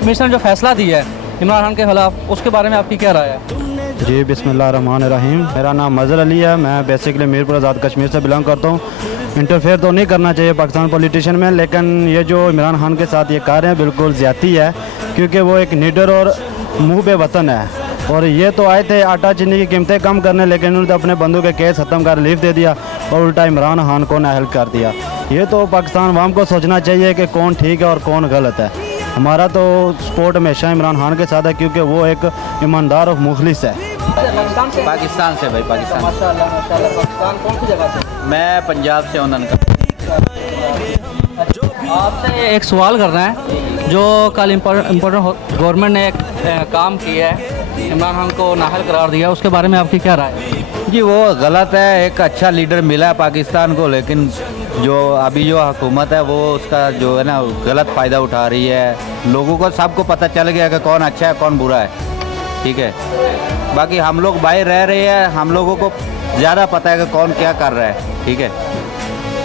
Commission ने जो फैसला दिया है इमरान खान के खिलाफ, उसके बारे में आपकी क्या राय है? जी बिस्मिल्लाहिर्रहमानिर्रहीम। मेरा नाम मज़हर अली है। मैं बेसिकली मीरपुर आज़ाद कश्मीर से बिलोंग करता हूँ। इंटरफेयर तो नहीं करना चाहिए पाकिस्तान पॉलिटिशियन में, लेकिन ये जो इमरान खान के साथ ये कर रहे हैं बिल्कुल ज़्यादती है, क्योंकि वो एक नीडर और मुँह बे वतन है। और ये तो आए थे आटा चीनी की कीमतें कम करने, लेकिन उन्होंने तो अपने बंदों के केस ख़त्म कर रिलीफ दे दिया और उल्टा इमरान खान को नाअहल कर दिया। ये तो पाकिस्तान वाम को सोचना चाहिए कि कौन ठीक है और कौन गलत है। हमारा तो सपोर्ट हमेशा इमरान खान के साथ है, क्योंकि वो एक ईमानदार और मुखलिस है। पाकिस्तान से भाई, पाकिस्तान। माशाल्लाह माशाल्लाह। पाकिस्तान कौन सी जगह से? मैं पंजाब से हूँ, ननका। आपसे एक सवाल करना है। जो कल इम्पोर्टेंट गवर्नमेंट ने एक काम किया है, इमरान खान को नाअहल करार दिया, उसके बारे में आपकी क्या राय है? जी वो गलत है। एक अच्छा लीडर मिला है पाकिस्तान को, लेकिन जो अभी जो हुकूमत है वो उसका जो है ना गलत फ़ायदा उठा रही है। लोगों को सबको पता चल गया कि कौन अच्छा है कौन बुरा है, ठीक है। बाकी हम लोग बाहर रह रहे हैं, हम लोगों को ज़्यादा पता है कि कौन क्या कर रहा है, ठीक है।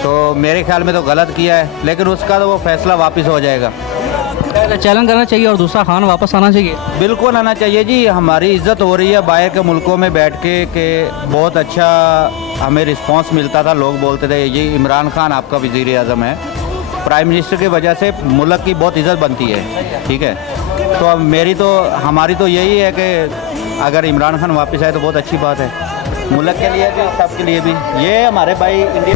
तो मेरे ख्याल में तो गलत किया है, लेकिन उसका तो वो फैसला वापस हो जाएगा। चैलेंज करना चाहिए और दूसरा खान वापस आना चाहिए। बिल्कुल आना चाहिए जी। हमारी इज़्ज़त हो रही है बाहर के मुल्कों में बैठ के कि बहुत अच्छा हमें रिस्पांस मिलता था। लोग बोलते थे ये इमरान खान आपका वज़ीर आज़म है, प्राइम मिनिस्टर की वजह से मुल्क की बहुत इज़्ज़त बनती है, ठीक है। तो अब हमारी तो यही है कि अगर इमरान खान वापस आए तो बहुत अच्छी बात है, मुल्क के लिए भी, सब के लिए भी। ये हमारे भाई इंडिया